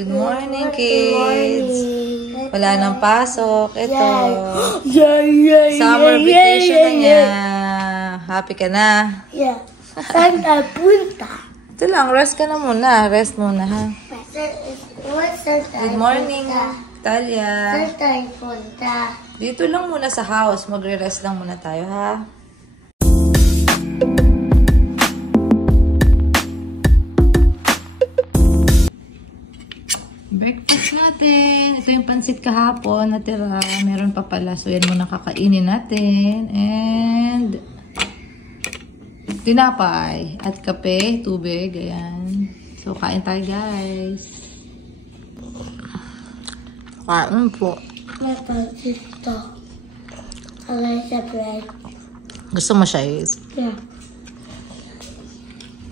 Good morning, kids. Wala nang pasok. Ito. Summer vacation na niya. Happy ka na? Yeah. Saan tayo punta? Ito lang, rest ka na muna. Rest muna, ha? Good morning, Talia. Saan tayo punta? Dito lang muna sa house. Magre-rest lang muna tayo, ha? Breakfast natin. Ito yung pansit kahapon natira. Meron pa pala. So, yan muna kakainin natin. And tinapay. At kape, tubig. Ayan. So, kain tayo, guys. Kain po. May pansit to. Alay sa bread. Gusto mo siya, Is? Yeah.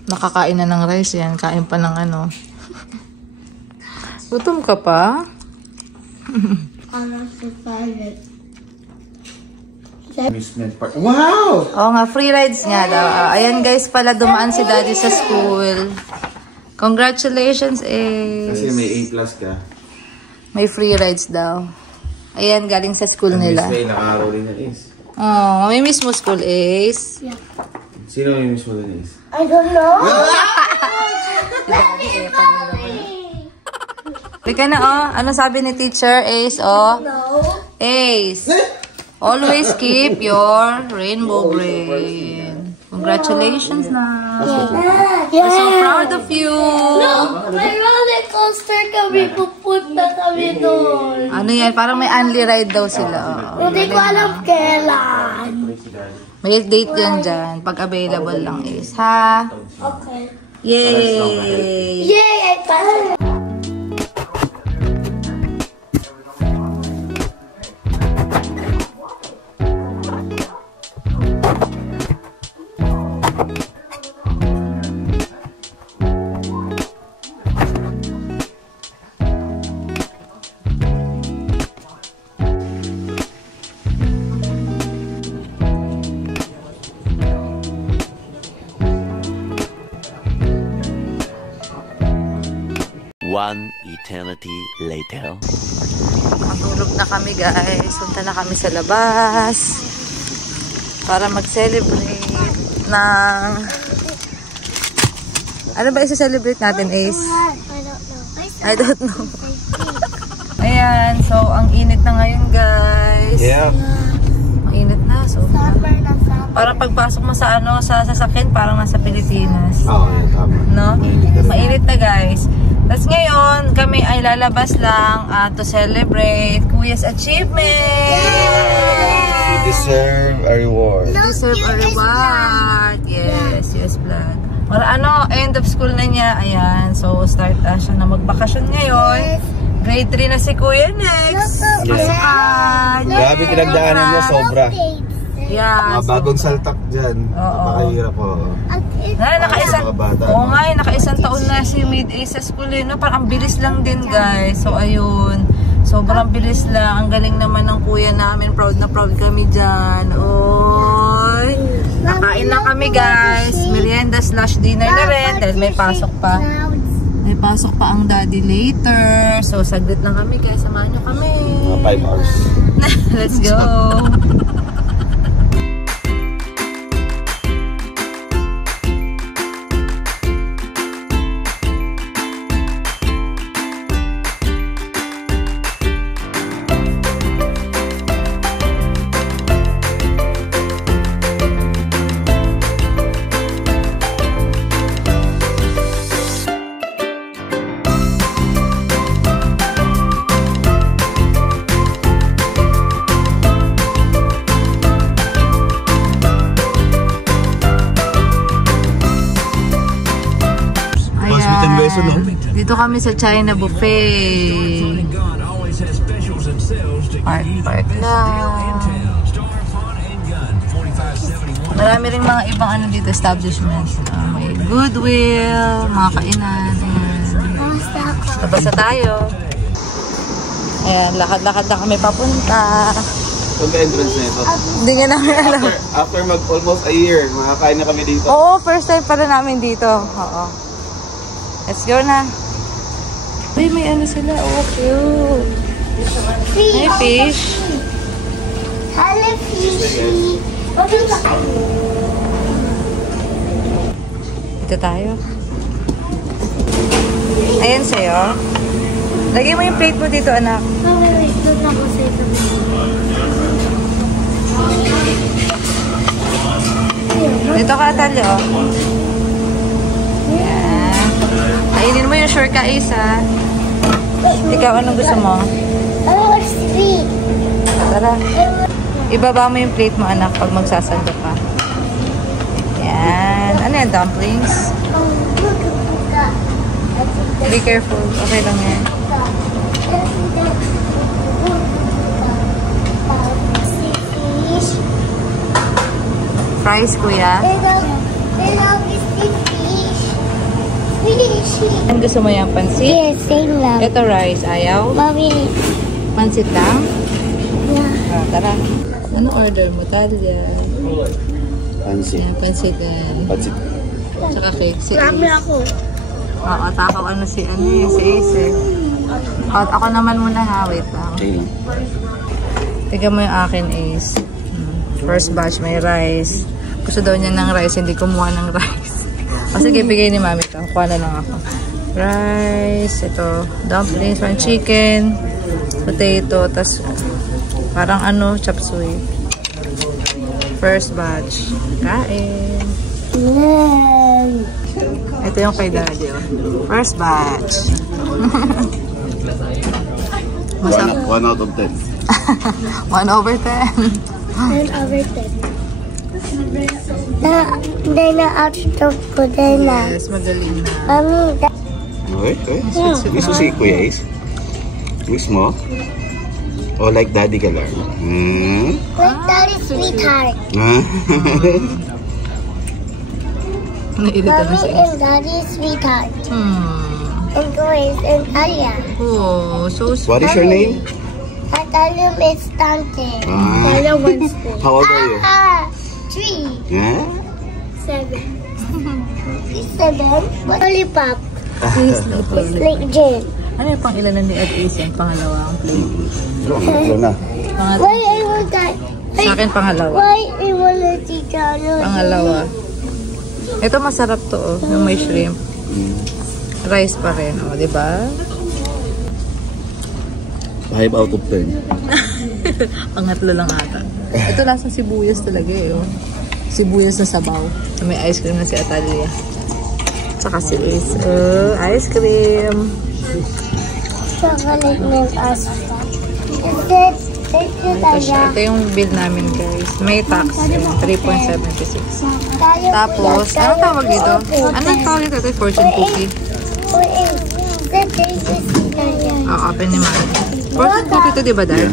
Nakakain na ng rice yan. Kain pa ng ano. Gutom ka pa? Ano si Violet? Wow! Oo nga, free rides nga daw. Ayan guys pala, dumaan si Daddy sa school. Congratulations, Ace. Kasi may A+ ka. May free rides daw. Ayan, galing sa school nila. May nakaraw rin na Ace. Oh, may miss mo school, Ace. Yeah. Sino may miss mo na Ace? I don't know. Teka na, oh. Ano sabi ni teacher, Ace, oh? No. Ace, always keep your rainbow brain. Congratulations na. We're so proud of you. No, may roller coaster kami. Pupunta kami doon. Ano yan? Parang may only ride daw sila. Oh. Hindi ko alam kailan. May date yan dyan. Pag available lang, Ace. Ha? Okay. Yay! Yay! One eternity later. Matulog na kami, guys. Punta na kami sa labas para mag-celebrate ng... Ano ba isa-celebrate natin, Ace? I don't know. Ayan, so ang init na ngayon, guys. Yeah. Ang init na, so parang pagpasok mo sa ano, sa sasakyan, parang nasa Pilipinas. Oo, tama. No? Mainit na, guys. Tapos ngayon, kami ay lalabas lang to celebrate Kuya's achievement! We deserve a reward. We deserve a reward! Yes, yes, vlog. Or ano, end of school na niya. Ayan, so start na siya na magbakasyon ngayon. Grade 3 na si Kuya next. Pasukan! Grabe pinagdaanan niya, sobra. Yeah, Bagong saltak dyan. Napakahirap po. Naka-isang taon na si Mid-A sa school, no? Parang bilis lang din, guys. So, ayun. Sobrang bilis lang. Ang galing naman ng kuya namin. Proud na proud kami dyan. Oy! Nakain na kami, guys. Merienda/dinner na rin. Dahil may pasok pa. May pasok pa ang daddy later. So, saglit lang kami, guys. Samahan nyo kami. 5 hours. Let's go! Dito kami sa China Buffet. Park lang. Marami rin mga ibang ano dito, establishments. May Goodwill, mga kainan. Labas na tayo. Ayan, lakad-lakad na kami papunta. Saan ka entrance na ito? Hindi nga namin alam. After almost a year, makakain na kami dito. Oo, first time pala namin dito. Oo. Let's go na. Uy, may ano sila. Oh, cute. May fish. Hello, fishy. Ito tayo. Ayan sa'yo. Lagay mo yung plate mo dito, anak. Wait. Doon ako sa ito. Dito ka, Atalya, oh. Ayan. Kainin mo yung short ka, Isa. Ikaw, anong gusto mo? Sweet. Tara. Ibaba mo yung plate mo, anak, pag magsasando ka. Ayan. Ano yan, dumplings? Be careful. Okay lang yan. Fries, kuya. Ang gusto mo yung pansit? Yes, same lang. Ito rice. Ayaw? Mommy. Pansit lang? Yeah. Ah, tara. Ano order mo, Talia? Pansit. Yan, pansit yan. Pansit. Tsaka cake. Si Marami Ace. ako. Oo, takaw ano si Ace eh. At ako naman muna ha. Wait lang. Okay lang. Tignan mo yung akin, Ace. First batch, may rice. Gusto daw niya ng rice, hindi kumuha ng rice. O sige, bigay ni mami ito. Kuha na lang ako. Rice, ito, dumplings, one chicken, potato, tas parang ano, chop suey. First batch. Kain. Ito yung kay daddy, oh. First batch. Masarap. 1 out of 10. 1 over 10. 10 over 10. Hindi na out ko din na. Yes, magaling na. Mami, Okay. Gusto si Kuya Ace? Gusto mo? O like daddy ka lang? like daddy sweetheart. Nairita na Mommy siya. and daddy sweetheart. And Grace and Talia. Oh, so sweet. What is your name? Talia is Dante. Talia wants to. How old are you? 3. Yeah? 7. 7? What? Lollipop. Please, It's like Jane. ano yung pang ilanan ni Ed Ace yung pangalawa ang plate? Ito na. Why I want that? Sa akin pangalawa. Why I want to teach Pangalawa. Ito masarap to, oh, yung may shrimp. Rice pa rin, oh, di ba? 5 out of 10. Pangatlo lang ata. Ito lasang sibuyas talaga eh, oh. Sibuyas na sabaw. May ice cream na si Atalia. Tsaka si Ace. Oh, ice cream. chocolate milk ice Ito siya. Ito yung bill namin, guys. May tax. 3.76. Tapos, anong tawag dito? Anong tawag dito? Ito yung fortune cookie. Open ni Mami. Fortune cookie ito, di ba, Dad?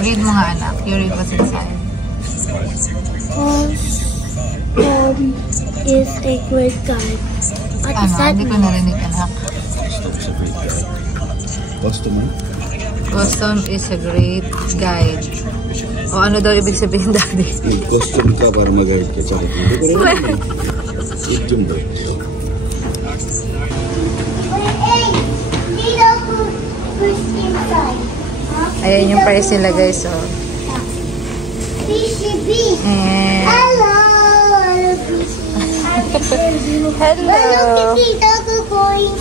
Read mo nga, anak. You read what's inside. Is a great guide. What is Ano? that? Hindi ko narinig, anak. Customer? Custom is a great guide. O ano daw ibig sabihin, Daddy? Costume ka para mag-guide ka. Tsaka hindi ko rin naman. Costume daw. Ayan yung price nila, guys. Oh. Fishy bee. And... Hello. Hello, fishy. Hello! Look at these other coins.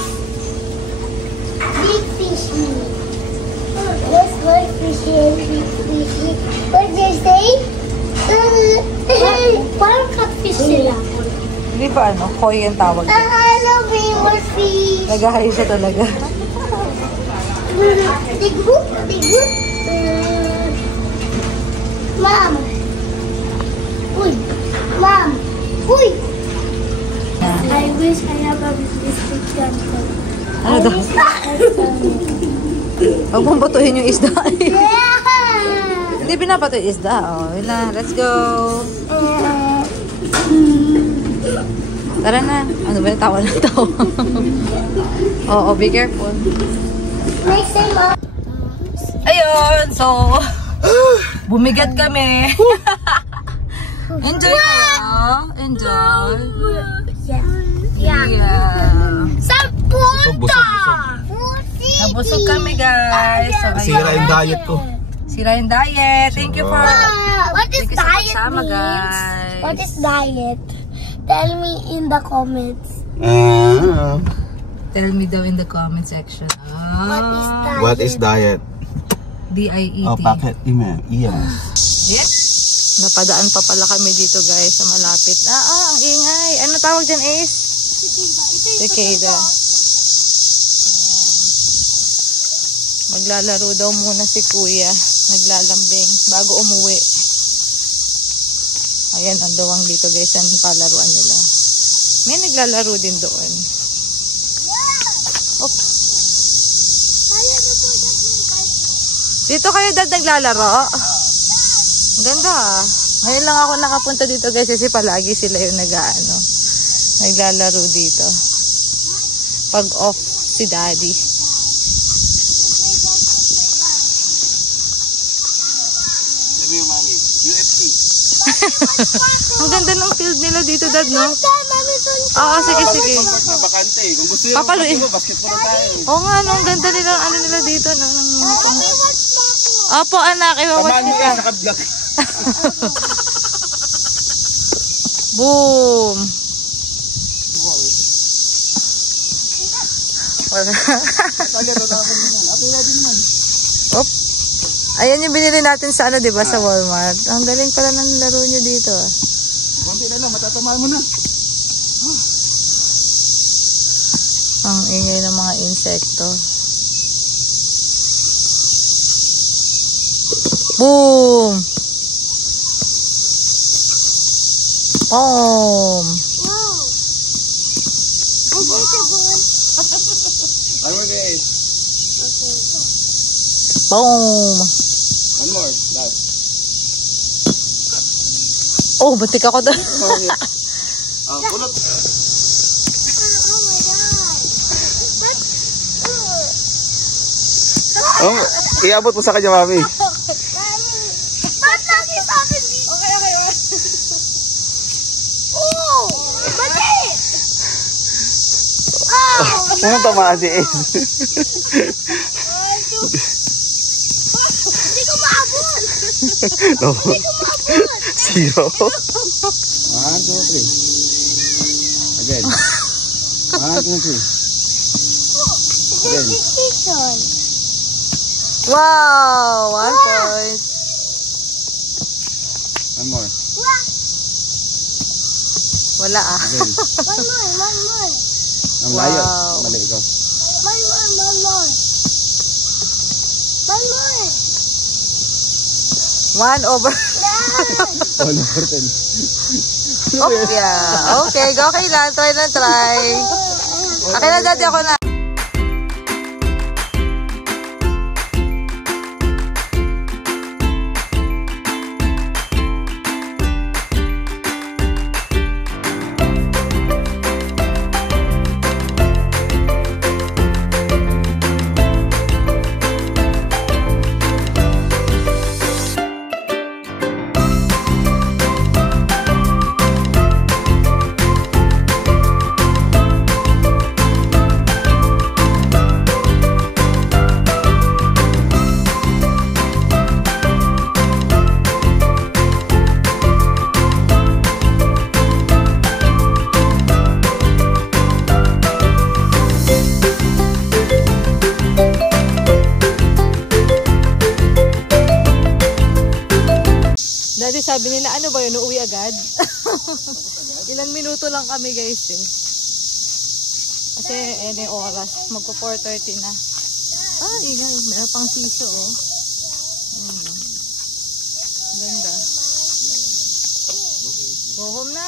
Big fishy. Let's go fishy and big fishy. What did they say? Parang catfish sila. Hindi ba ano? Koi ang tawag. Hello, famous fish. Nagahay siya talaga. Tigbook, tigbook. Mom. Uy. Mom. Uy. I wish I have a biscuit gun. Ano daw? Huwag mong batuhin yung isda. Yeah. Hindi pinapato yung isda. Oh, yun na. Let's go. Tara na. Ano ba? Tawa na tawa. Oo, be careful. Next time, Mom. Ayun, so bumigat kami. Enjoy kayo. Enjoy. Yeah. Yeah. Stop. Nabusog kami guys. So, Sira yung diet ko. Sira yung diet. Thank you for What is diet pagsama, means? guys. What is diet? Tell me in the comments. Tell me daw in the comment section. What is diet? What is diet? D-I-E-T. Oh, packet email. Yes. Yes. Napadaan pa pala kami dito guys sa malapit. Ang ingay. Ano tawag dyan, Ace? Cicada. Maglalaro daw muna si Kuya. Naglalambing bago umuwi. Ayan, ang dawang dito guys. Ang palaruan nila. May naglalaro din doon. Oops. Dito kayo dad naglalaro? Ang ganda ah. Ngayon lang ako nakapunta dito guys kasi palagi sila yung naglalaro dito. Pag off si daddy. Ang ganda ng field nila dito dad, no? Oo, sige. Bakante. Kung gusto nyo basketball tayo. Oo nga, no? Ang ganda nila, nila dito, no? Opo, anak, iwawatch kita. Boom! Op. Ayan yung binili natin sa ano, diba? Sa Walmart. Ang galing pala ng laro nyo dito. Konti na lang, matatamaan mo na. Ang ingay ng mga insekto. Boom! Boom! One more guys. Boom! One more. Last. Oh, batik ako doon. Kulot. Oh, iabot mo sa kanya, mami. Ba't lagi sa akin dito? Okay. Oh! Mati! Oh! Ano tamaan si Ace? Hindi ko maabot! No. Hindi ko maabot! 0. 1, 2, 3. Again. 1, 2, 3. Again. Decision. Wow! 1 point. One more. Wala ah. Again. One more. Ang layo. Wow. Mali ikaw. One more. 1 over. All over 10. Oh, yeah. Okay, okay lang. Try. Okay na, daddy, ako na. Daddy, sabi nila, ano ba yun? Uuwi agad? Ilang minuto lang kami guys eh. Kasi any oras. Magpo 4:30 na. Ingay. Meron pang tissue oh. Ganda. Go home na.